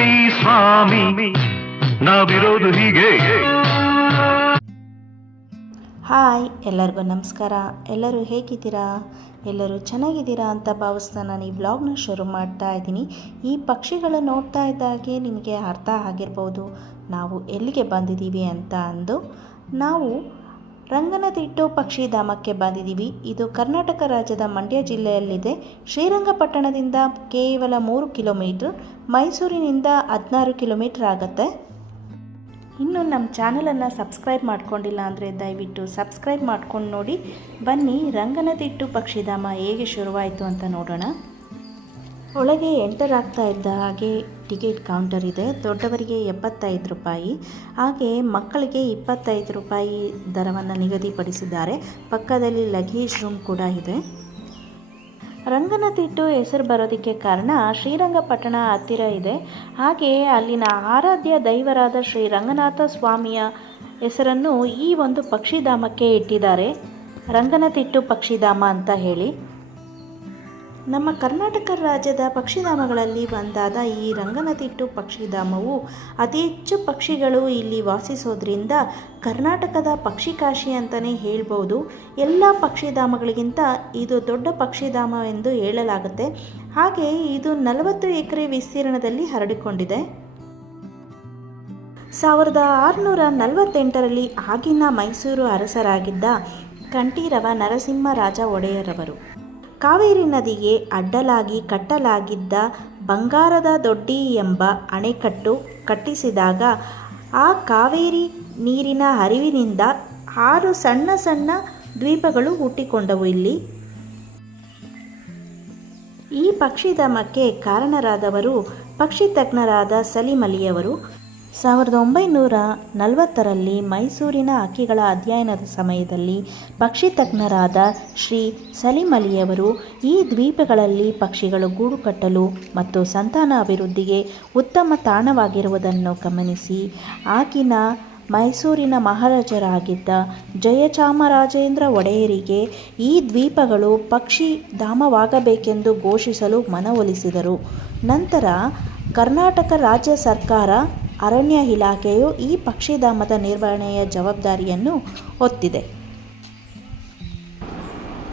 ನೋಡಿ ಸ್ವಾಮಿ ನಾವಿರೋದು ಹೀಗೆ. ಹಾಯ್, ಎಲ್ಲರಿಗೂ ನಮಸ್ಕಾರ. ಎಲ್ಲರೂ ಹೇಗಿದ್ದೀರಾ? ಎಲ್ಲರೂ ಚೆನ್ನಾಗಿದ್ದೀರಾ ಅಂತ ಭಾವಿಸ್ತಾ ನಾನು ಈ ಬ್ಲಾಗ್ನ ಶುರು ಮಾಡ್ತಾ ಇದ್ದೀನಿ. ಈ ಪಕ್ಷಿಗಳನ್ನು ನೋಡ್ತಾ ಇದ್ದಾಗೆ ನಿಮಗೆ ಅರ್ಥ ಆಗಿರ್ಬೋದು ನಾವು ಎಲ್ಲಿಗೆ ಬಂದಿದ್ದೀವಿ ಅಂತ ಅಂದು. ನಾವು ರಂಗನತಿಟ್ಟು ಪಕ್ಷಿಧಾಮಕ್ಕೆ ಬಂದಿದ್ದೀವಿ. ಇದು ಕರ್ನಾಟಕ ರಾಜ್ಯದ ಮಂಡ್ಯ ಜಿಲ್ಲೆಯಲ್ಲಿದೆ. ಶ್ರೀರಂಗಪಟ್ಟಣದಿಂದ ಕೇವಲ 3 ಕಿಲೋಮೀಟ್ರ್, ಮೈಸೂರಿನಿಂದ 16 ಕಿಲೋಮೀಟ್ರ್ ಆಗುತ್ತೆ. ಇನ್ನು ನಮ್ಮ ಚಾನಲನ್ನು ಸಬ್ಸ್ಕ್ರೈಬ್ ಮಾಡ್ಕೊಂಡಿಲ್ಲ ಅಂದರೆ ದಯವಿಟ್ಟು ಸಬ್ಸ್ಕ್ರೈಬ್ ಮಾಡ್ಕೊಂಡು ನೋಡಿ. ಬನ್ನಿ ರಂಗನತಿಟ್ಟು ಪಕ್ಷಿಧಾಮ ಹೇಗೆ ಶುರುವಾಯಿತು ಅಂತ ನೋಡೋಣ. ಒಳಗೆ ಎಂಟರ್ ಆಗ್ತಾ ಇದ್ದ ಹಾಗೆ ಟಿಕೆಟ್ ಕೌಂಟರ್ ಇದೆ. ದೊಡ್ಡವರಿಗೆ 75 ರೂಪಾಯಿ, ಹಾಗೆ ಮಕ್ಕಳಿಗೆ 25 ರೂಪಾಯಿ ದರವನ್ನು ನಿಗದಿಪಡಿಸಿದ್ದಾರೆ. ಪಕ್ಕದಲ್ಲಿ ಲಗೇಜ್ ರೂಮ್ ಕೂಡ ಇದೆ. ರಂಗನತಿಟ್ಟು ಹೆಸರು ಬರೋದಕ್ಕೆ ಕಾರಣ ಶ್ರೀರಂಗಪಟ್ಟಣ ಹತ್ತಿರ ಇದೆ. ಹಾಗೆ ಅಲ್ಲಿನ ಆರಾಧ್ಯ ದೈವರಾದ ಶ್ರೀ ರಂಗನಾಥ ಸ್ವಾಮಿಯ ಹೆಸರನ್ನು ಈ ಒಂದು ಪಕ್ಷಿಧಾಮಕ್ಕೆ ಇಟ್ಟಿದ್ದಾರೆ, ರಂಗನತಿಟ್ಟು ಪಕ್ಷಿಧಾಮ ಅಂತ ಹೇಳಿ. ನಮ್ಮ ಕರ್ನಾಟಕ ರಾಜ್ಯದ ಪಕ್ಷಿಧಾಮಗಳಲ್ಲಿ ಒಂದಾದ ಈ ರಂಗನತಿಟ್ಟು ಪಕ್ಷಿಧಾಮವು ಅತಿ ಹೆಚ್ಚು ಪಕ್ಷಿಗಳು ಇಲ್ಲಿ ವಾಸಿಸೋದ್ರಿಂದ ಕರ್ನಾಟಕದ ಪಕ್ಷಿಕಾಶಿ ಅಂತಲೇ ಹೇಳ್ಬೋದು. ಎಲ್ಲ ಪಕ್ಷಿಧಾಮಗಳಿಗಿಂತ ಇದು ದೊಡ್ಡ ಪಕ್ಷಿಧಾಮವೆಂದು ಹೇಳಲಾಗುತ್ತೆ. ಹಾಗೆ ಇದು 40 ಎಕರೆ ವಿಸ್ತೀರ್ಣದಲ್ಲಿ ಹರಡಿಕೊಂಡಿದೆ. 1648ರಲ್ಲಿ ಆಗಿನ ಮೈಸೂರು ಅರಸರಾಗಿದ್ದ ಕಂಠೀರವ ನರಸಿಂಹರಾಜ ಒಡೆಯರವರು ಕಾವೇರಿ ನದಿಗೆ ಅಡ್ಡಲಾಗಿ ಕಟ್ಟಲಾಗಿದ್ದ ಬಂಗಾರದ ದೊಡ್ಡಿ ಎಂಬ ಅಣೆಕಟ್ಟು ಕಟ್ಟಿಸಿದಾಗ ಆ ಕಾವೇರಿ ನೀರಿನ ಹರಿವಿನಿಂದ 6 ಸಣ್ಣ ಸಣ್ಣ ದ್ವೀಪಗಳು ಹುಟ್ಟಿಕೊಂಡವು. ಇಲ್ಲಿ ಈ ಪಕ್ಷಿಧಾಮಕ್ಕೆ ಕಾರಣರಾದವರು ಪಕ್ಷಿ ತಜ್ಞರಾದ ಸಲೀಂ ಅಲಿಯವರು. 1940ರಲ್ಲಿ ಮೈಸೂರಿನ ಹಕ್ಕಿಗಳ ಅಧ್ಯಯನದ ಸಮಯದಲ್ಲಿ ಪಕ್ಷಿ ತಜ್ಞರಾದ ಶ್ರೀ ಸಲೀಂ ಅಲಿಯವರು ಈ ದ್ವೀಪಗಳಲ್ಲಿ ಪಕ್ಷಿಗಳು ಗೂಡು ಕಟ್ಟಲು ಮತ್ತು ಸಂತಾನ ಅಭಿವೃದ್ಧಿಗೆ ಉತ್ತಮ ತಾಣವಾಗಿರುವುದನ್ನು ಗಮನಿಸಿ ಆಗಿನ ಮೈಸೂರಿನ ಮಹಾರಾಜರಾಗಿದ್ದ ಜಯಚಾಮರಾಜೇಂದ್ರ ಒಡೆಯರಿಗೆ ಈ ದ್ವೀಪಗಳು ಪಕ್ಷಿಧಾಮವಾಗಬೇಕೆಂದು ಘೋಷಿಸಲು ಮನವೊಲಿಸಿದರು. ನಂತರ ಕರ್ನಾಟಕ ರಾಜ್ಯ ಸರ್ಕಾರ ಅರಣ್ಯ ಇಲಾಖೆಯು ಈ ಪಕ್ಷಿಧಾಮದ ನಿರ್ವಹಣೆಯ ಜವಾಬ್ದಾರಿಯನ್ನು ಹೊತ್ತಿದೆ.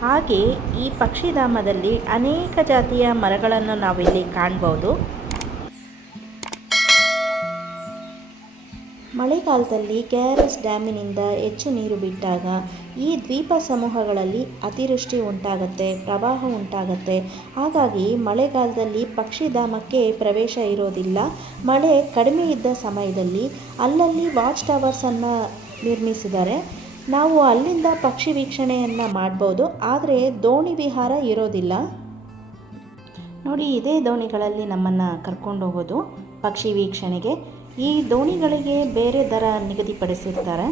ಹಾಗೆ ಈ ಪಕ್ಷಿಧಾಮದಲ್ಲಿ ಅನೇಕ ಜಾತಿಯ ಮರಗಳನ್ನು ನಾವಿಲ್ಲಿ ಕಾಣ್ಬೋದು. ಮಳೆಗಾಲದಲ್ಲಿ KRS ಡ್ಯಾಮಿನಿಂದ ಹೆಚ್ಚು ನೀರು ಬಿಟ್ಟಾಗ ಈ ದ್ವೀಪ ಸಮೂಹಗಳಲ್ಲಿ ಅತಿವೃಷ್ಟಿ ಉಂಟಾಗುತ್ತೆ, ಪ್ರವಾಹ ಉಂಟಾಗುತ್ತೆ. ಹಾಗಾಗಿ ಮಳೆಗಾಲದಲ್ಲಿ ಪಕ್ಷಿಧಾಮಕ್ಕೆ ಪ್ರವೇಶ ಇರೋದಿಲ್ಲ. ಮಳೆ ಕಡಿಮೆ ಇದ್ದ ಸಮಯದಲ್ಲಿ ಅಲ್ಲಲ್ಲಿ ವಾಚ್ ಟವರ್ಸನ್ನು ನಿರ್ಮಿಸಿದ್ದಾರೆ. ನಾವು ಅಲ್ಲಿಂದ ಪಕ್ಷಿ ವೀಕ್ಷಣೆಯನ್ನು ಮಾಡ್ಬೋದು, ಆದರೆ ದೋಣಿ ವಿಹಾರ ಇರೋದಿಲ್ಲ. ನೋಡಿ, ಇದೇ ದೋಣಿಗಳಲ್ಲಿ ನಮ್ಮನ್ನು ಕರ್ಕೊಂಡು ಹೋಗೋದು ಪಕ್ಷಿ ವೀಕ್ಷಣೆಗೆ. ಈ ದೋಣಿಗಳಿಗೆ ಬೇರೆ ದರ ನಿಗದಿಪಡಿಸಿರ್ತಾರೆ.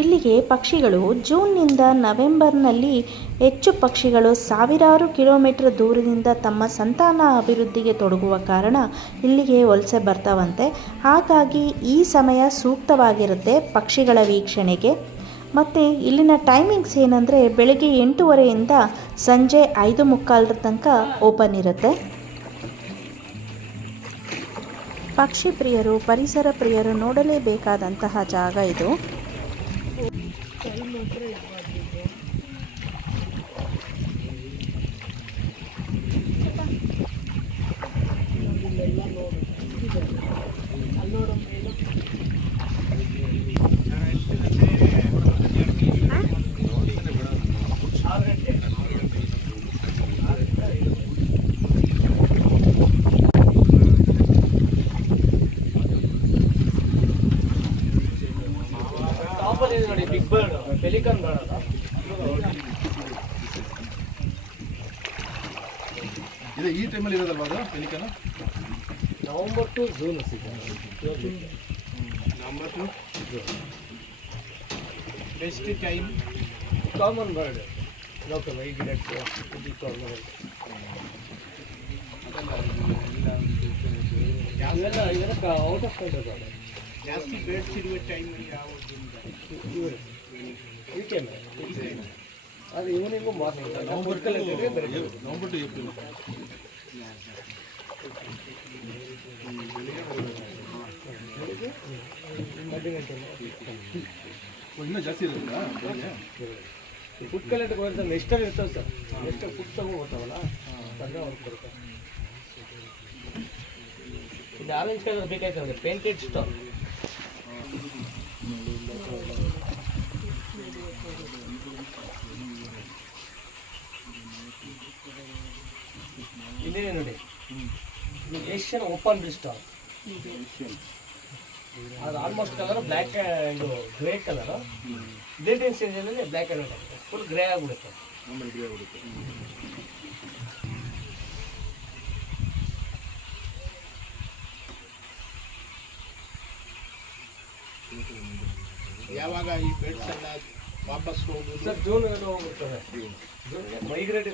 ಇಲ್ಲಿಗೆ ಪಕ್ಷಿಗಳು ಜೂನ್ನಿಂದ ನವೆಂಬರ್ನಲ್ಲಿ ಹೆಚ್ಚು ಪಕ್ಷಿಗಳು ಸಾವಿರಾರು ಕಿಲೋಮೀಟರ್ ದೂರದಿಂದ ತಮ್ಮ ಸಂತಾನ ಅಭಿವೃದ್ಧಿಗೆ ತೊಡಗುವ ಕಾರಣ ಇಲ್ಲಿಗೆ ವಲಸೆ ಬರ್ತಾವಂತೆ. ಹಾಗಾಗಿ ಈ ಸಮಯ ಸೂಕ್ತವಾಗಿರುತ್ತೆ ಪಕ್ಷಿಗಳ ವೀಕ್ಷಣೆಗೆ. ಮತ್ತು ಇಲ್ಲಿನ ಟೈಮಿಂಗ್ಸ್ ಏನಂದರೆ ಬೆಳಗ್ಗೆ 8:30ಯಿಂದ ಸಂಜೆ 5:45 ತನಕ ಓಪನ್ ಇರುತ್ತೆ. ಪಕ್ಷಿ ಪ್ರಿಯರು, ಪರಿಸರ ಪ್ರಿಯರು ನೋಡಲೇಬೇಕಾದಂತಹ ಜಾಗ ಇದು. ಬಿಗ್ ಬರ್ಡ್ ಪೆಲಿಕನ್ ಬರ್ಡ್ ಇದು ಈ ಟೈಮಲ್ಲಿ ಇರೋದಲ್ವಾ ಅದು pelican? November to June November to June best time. Common bird local ಈ ಗಿಡಕ್ಕೆ ಕಾಮನ್ ಅವೆಲ್ಲ ಇದಕ್ಕೆ ಔಟ್ ಆಫ್ ಕಂಟ್ರಿ ಜಾಸ್ತಿ ಬೇಡ್ಸ್ ಇರುವ ಟೈಮಲ್ಲಿ ಯಾವುದು ವೀಕೆಂಡ್ ಅದು ಇವನಿಗೂ ಮಾರ್ನಿಂಗ್ ನವೆಂಬರ್ ಟು ಏಪ್ರಿಲ್. ಇನ್ನೂ ಜಾಸ್ತಿ ಇರುತ್ತಾ ಬೆಳಿಗ್ಗೆ? ಫುಡ್ ಕಲೆಕ್ಟ್ಗೆ ಹೋದ್ರೆ ನೆಕ್ಸ್ಟಲ್ಲಿ ಇರ್ತವೆ ಸರ್. ನೆಕ್ಸ್ಟ್ ಫುಡ್ ತಗೊಂಡು ಹೋಗ್ತಾವಲ್ಲ ಬಂದರೆ ಅವ್ರಿಗೆ ಬರುತ್ತೆ. ಇದು ಆರೆಂಜ್ ಕಲರ್ ಬೇಕಾಯ್ತು ನಮಗೆ, ಪೇಂಟೆಡ್ ಸ್ಟಾಕ್. ಇದೇ ನೋಡಿ, ಇದು ಏಷ್ಯನ್ ಓಪನ್ ಬ್ರಿಡ್ ಸ್ಟಾಕ್. ಅದು almost colour black and grey colour. Dating ಸ್ಟೇಜಲ್ಲಿ ಬ್ಲ್ಯಾಕ್ ಆ್ಯಂಡ್ ವೈಟ್ ಆಗುತ್ತೆ, ಫುಲ್ ಗ್ರೇ ಆಗಿಬಿಡುತ್ತೆ. ಯಾವಾಗ ಈ ಬೆಡ್ಸ್ ಎಲ್ಲ ವಾಪಸ್ ಹೋಗೋದು? ಸರ್ ಜೂನ್ ಹೋಗ್ಬಿಡ್ತದೆ. ಜೂನ್ಗೆ ಮೈಗ್ರೇಟ್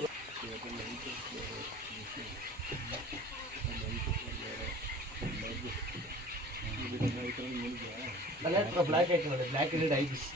ಬ್ಲ್ಯಾಕ್ ಐತೆ ನೋಡಿ, ಬ್ಲ್ಯಾಕ್ ರೆಡ್ ಐಬಿಸ್.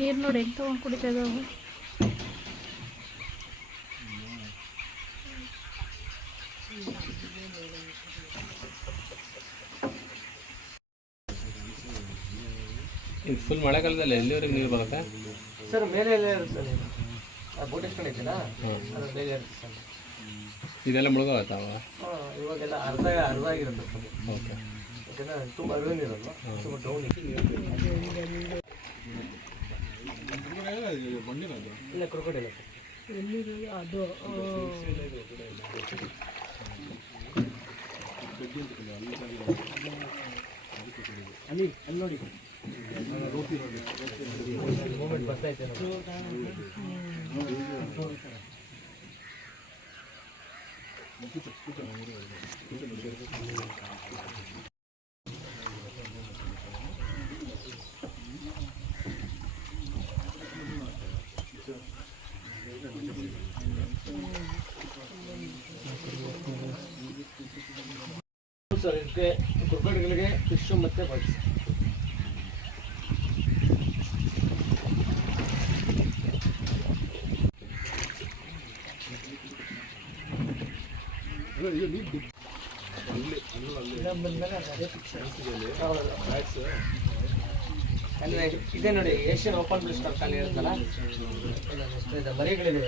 ನೀರು ನೋಡಿ ಹೆಂಗೆ ತೊಗೊಂಡು ಕುಡಿತಾ ಇದ್ದಾವೆ. ಇದು ಫುಲ್ ಮಳೆಗಾಲದಲ್ಲಿ ಎಲ್ಲಿವರೆಗೆ ನೀರು ಬರುತ್ತೆ ಸರ್? ಮೇಲೆ ಎಲ್ಲ ಇರುತ್ತೆ. ಬೋಟ್ ಎಸ್ಕೊಂಡಿದ್ದೀರಾ? ಅದ್ರ ಮೇಲೆ ಇರುತ್ತೆ ಸರ್. ಇದೆಲ್ಲ ಮುಳುಗೋಗತ್ತಾವ? ಇವಾಗೆಲ್ಲ ಅರ್ಧ ಆಗಿರುತ್ತೆ ಸರ್. ಓಕೆ. ಓಕೆನಾ? ತುಂಬ ಅರ್ಧ ಇರಲ್ಲ, ತುಂಬ ಡೌನ್ ಇಲ್ಲ. Crocodile sir. ಅದು ಅಲ್ಲಿ ನೋಡಿ ಮೂಮೆಂಟ್ ಬರ್ತೈತೆ ನೋಡಿ. ಸರ್ ಇದಕ್ಕೆ ಕ್ರೊಕೊಡೈಲ್ಗೆ ಫಿಶ್ ಮತ್ತು ಬೈಟ್ಸ್. ಇದೆ ನೋಡಿ, ಏಷ್ಯನ್ ಓಪನ್ ಬ್ರಿಡ್ ಸ್ಟಾಕ್ ಖಾಲಿ ಇರುತ್ತಲ್ಲ, ಮರಿಗಳಿದೆ.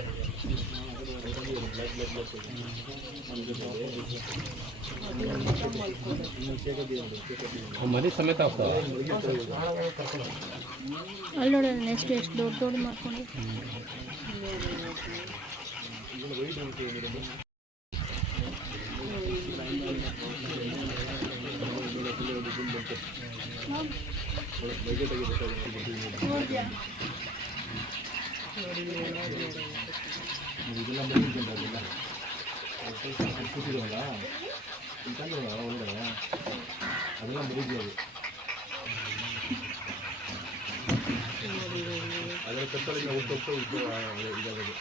ಮರಿ ಸಮೇತ ಹೋಗ್ತಾವೆ. ಅಲ್ಲಿ ನೋಡಿ ನೆಕ್ಸ್ಟ್ ಎಷ್ಟು ದೊಡ್ಡ ದೊಡ್ಡ ಮಾಡ್ಕೊಂಡು ಇದೆಲ್ಲ ಮುಗಿದ್ಕೊಂಡಲ್ಲ ಕೂತಿರೋಲ್ಲ ಒಳಗಡೆ ಅದೆಲ್ಲ ಮುಗಿದ್ವಿ. ಅದರ ಕತ್ತಲಿಂದ ಹೋಗ್ತಾ ಇದಾಗೋದು.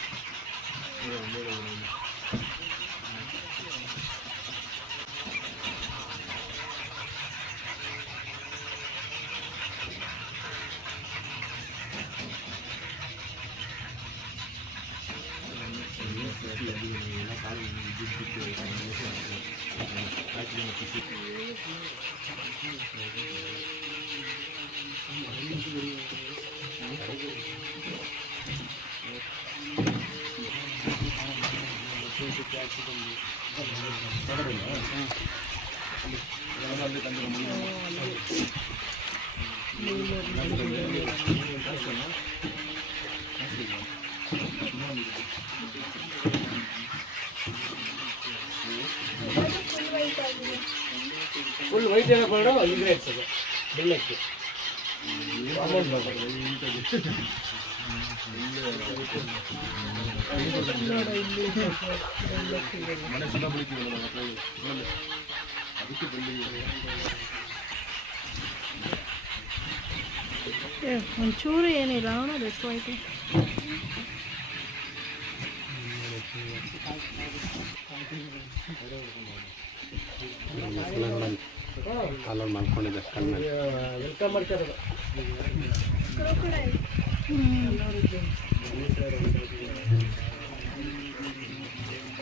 ವೈಟ್ ಎಲ್ಲ ಬರೋಣ ಇಂಗ್ರೇಟ್ಸ್ ಅದು ಬೆಳ್ಳಕ್ಕೆ ಅಮೌಂಟ್ ಬರ್ತದೆ. ಒಂಚೂರು ಏನಿಲ್ಲ ನೋಡೋದು ಎಷ್ಟು ಆಯಿತು. ಕಾಲಲ್ಲಿ ಮಾಡ್ಕೊಂಡಿದ್ದೆ ಕಣ್ಣಲ್ಲಿ. ವೆಲ್ಕಮ್ ಮಾಡ್ತಾರೆ.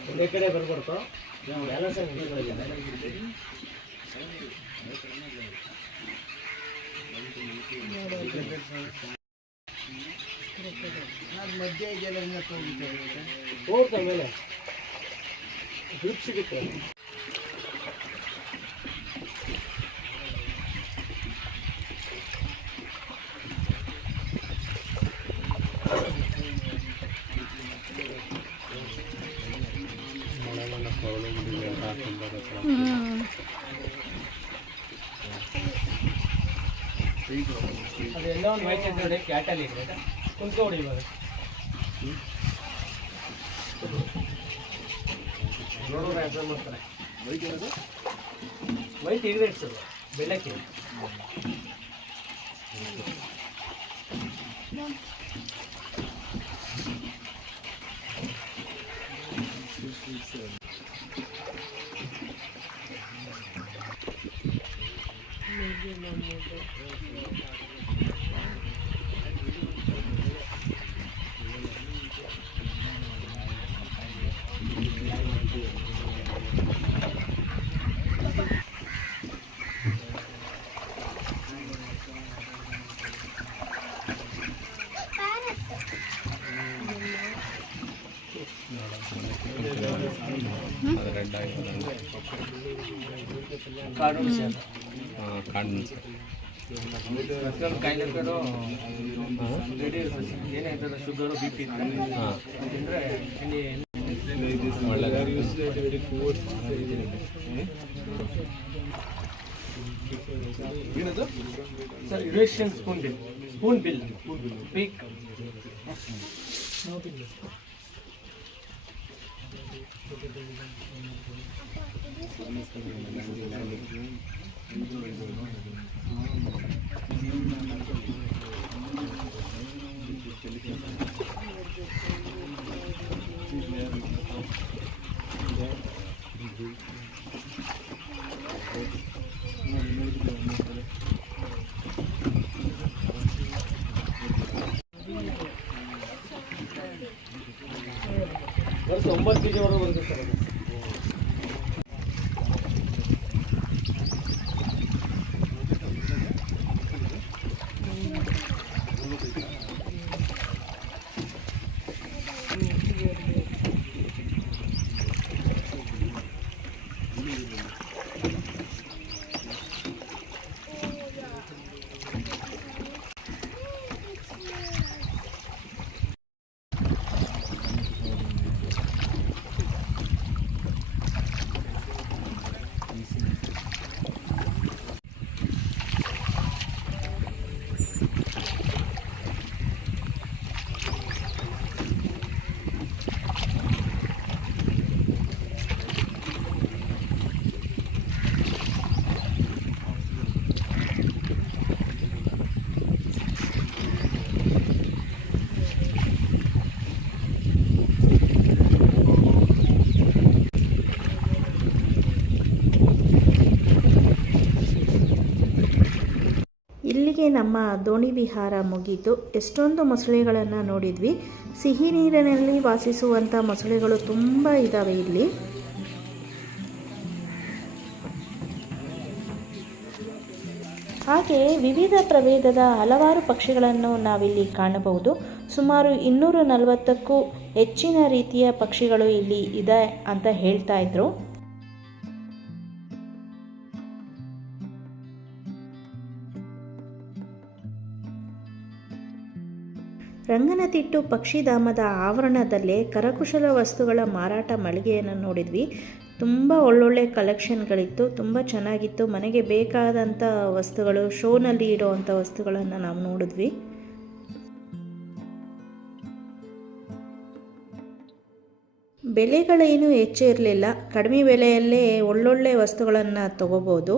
ಒಂದೇ ಕಡೆ ಬರ್ಬಾರ್ದು ಬ್ಯಾಲೆನ್ಸ್ ಮಧ್ಯ ಇದೆಲ್ಲ ಹೋಗ್ತಾ ಮೇಲೆ ಗ್ರಿಪ್ ಸಿಗುತ್ತೆ. ಅದೆಲ್ಲ ಒಂದು ವೈಟ್ ನೋಡಿ ಕ್ಯಾಟಲ್ಲಿ ಇದೆ ಕುಂತ್ಕೊಡಿ ಇವಾಗ. ನೋಡೋಣ ಅಬ್ಸರ್ವ್ ಮಾಡ್ತಾರೆ. ವೈಟ್ ಇಂಗ್ರೇಟ್ಸ್ ಬೆಳ್ಳಕ್ಕೆ. ಅದು ರೆಡ್ ಆಗಿರೋದು ಕಾಡು ವಿಷಯ ಕಾಣ್ ಕಾಯಿಲೆ ಏನಾಯ್ತದ ಶುಗರು ಬಿ ಪಿ ತಿಂದರೆ sir Eurasian spoon bill peak ವರ್ಷ 9 kg ವರೆಗೂ ಬರುತ್ತೆ ಸರ್ ಅದು. ಇಲ್ಲಿಗೆ ನಮ್ಮ ದೋಣಿ ವಿಹಾರ ಮುಗೀತು. ಎಷ್ಟೊಂದು ಮೊಸಳೆಗಳನ್ನು ನೋಡಿದ್ವಿ. ಸಿಹಿ ನೀರಿನಲ್ಲಿ ವಾಸಿಸುವಂಥ ಮೊಸಳೆಗಳು ತುಂಬ ಇದ್ದಾವೆ ಇಲ್ಲಿ. ಹಾಗೆ ವಿವಿಧ ಪ್ರಭೇದದ ಹಲವಾರು ಪಕ್ಷಿಗಳನ್ನು ನಾವಿಲ್ಲಿ ಕಾಣಬಹುದು. ಸುಮಾರು 240ಕ್ಕೂ ಹೆಚ್ಚಿನ ರೀತಿಯ ಪಕ್ಷಿಗಳು ಇಲ್ಲಿ ಇದೆ ಅಂತ ಹೇಳ್ತಾ ಇದ್ರು. ರಂಗನತಿಟ್ಟು ಪಕ್ಷಿಧಾಮದ ಆವರಣದಲ್ಲೇ ಕರಕುಶಲ ವಸ್ತುಗಳ ಮಾರಾಟ ಮಳಿಗೆಯನ್ನು ನೋಡಿದ್ವಿ. ತುಂಬ ಒಳ್ಳೊಳ್ಳೆ ಕಲೆಕ್ಷನ್ಗಳಿತ್ತು, ತುಂಬ ಚೆನ್ನಾಗಿತ್ತು. ಮನೆಗೆ ಬೇಕಾದಂಥ ವಸ್ತುಗಳು, ಶೋನಲ್ಲಿ ಇರೋವಂಥ ವಸ್ತುಗಳನ್ನು ನಾವು ನೋಡಿದ್ವಿ. ಬೆಲೆಗಳೇನು ಹೆಚ್ಚು ಇರಲಿಲ್ಲ, ಕಡಿಮೆ ಬೆಲೆಯಲ್ಲೇ ಒಳ್ಳೊಳ್ಳೆ ವಸ್ತುಗಳನ್ನು ತಗೋಬೋದು.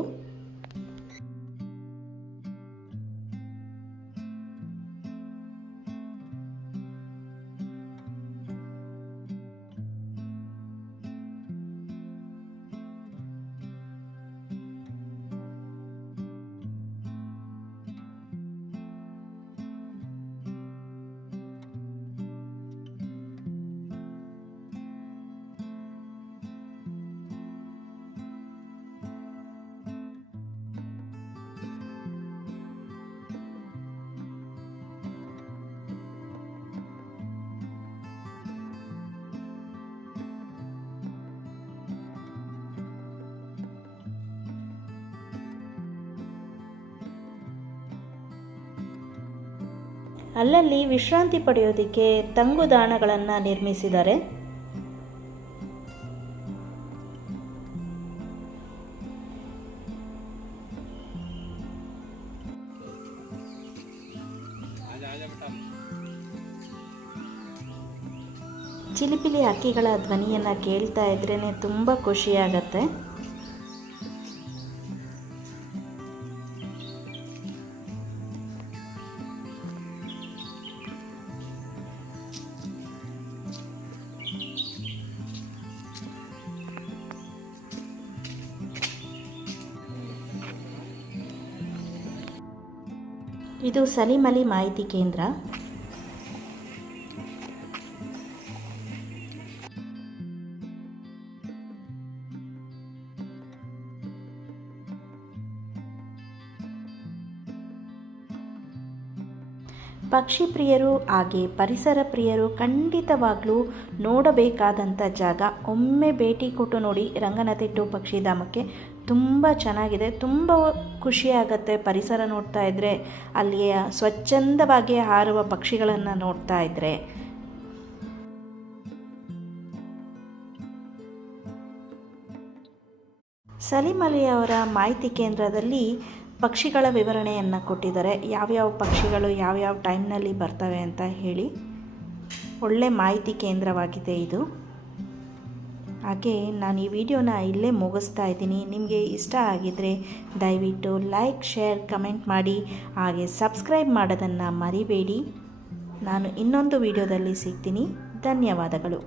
ಅಲ್ಲಲ್ಲಿ ವಿಶ್ರಾಂತಿ ಪಡೆಯೋದಕ್ಕೆ ತಂಗುದಾಣಗಳನ್ನು ನಿರ್ಮಿಸಿದ್ದಾರೆ. ಚಿಲಿಪಿಲಿ ಹಕ್ಕಿಗಳ ಧ್ವನಿಯನ್ನು ಕೇಳ್ತಾ ಇದ್ರೇ ತುಂಬ ಖುಷಿಯಾಗತ್ತೆ. ಇದು ಸಲೀಂ ಅಲಿ ಮಾಹಿತಿ ಕೇಂದ್ರ. ಪಕ್ಷಿ ಪ್ರಿಯರು ಹಾಗೆ ಪರಿಸರ ಪ್ರಿಯರು ಖಂಡಿತವಾಗ್ಲೂ ನೋಡಬೇಕಾದಂಥ ಜಾಗ. ಒಮ್ಮೆ ಭೇಟಿ ಕೊಟ್ಟು ನೋಡಿ ರಂಗನತಿಟ್ಟು ಪಕ್ಷಿಧಾಮಕ್ಕೆ. ತುಂಬ ಚೆನ್ನಾಗಿದೆ, ತುಂಬ ಖುಷಿಯಾಗತ್ತೆ ಪರಿಸರ ನೋಡ್ತಾ ಇದ್ದರೆ, ಅಲ್ಲಿಯ ಸ್ವಚ್ಛಂದವಾಗಿ ಹಾರುವ ಪಕ್ಷಿಗಳನ್ನು ನೋಡ್ತಾ ಇದ್ದರೆ. ಸಲೀಂ ಅಲಿ ಅವರ ಮಾಹಿತಿ ಕೇಂದ್ರದಲ್ಲಿ ಪಕ್ಷಿಗಳ ವಿವರಣೆಯನ್ನು ಕೊಟ್ಟಿದ್ದಾರೆ, ಯಾವ್ಯಾವ ಪಕ್ಷಿಗಳು ಯಾವ್ಯಾವ ಟೈಮ್ನಲ್ಲಿ ಬರ್ತವೆ ಅಂತ ಹೇಳಿ. ಒಳ್ಳೆ ಮಾಹಿತಿ ಕೇಂದ್ರವಾಗಿದೆ ಇದು. ಹಾಗೆ ನಾನು ಈ ವಿಡಿಯೋನ ಇಲ್ಲೇ ಮುಗಿಸ್ತಾ ಇದ್ದೀನಿ. ನಿಮಗೆ ಇಷ್ಟ ಆಗಿದ್ದರೆ ದಯವಿಟ್ಟು ಲೈಕ್, ಶೇರ್, ಕಮೆಂಟ್ ಮಾಡಿ. ಹಾಗೆ ಸಬ್ಸ್ಕ್ರೈಬ್ ಮಾಡೋದನ್ನು ಮರಿಬೇಡಿ. ನಾನು ಇನ್ನೊಂದು ವಿಡಿಯೋದಲ್ಲಿ ಸಿಗ್ತೀನಿ. ಧನ್ಯವಾದಗಳು.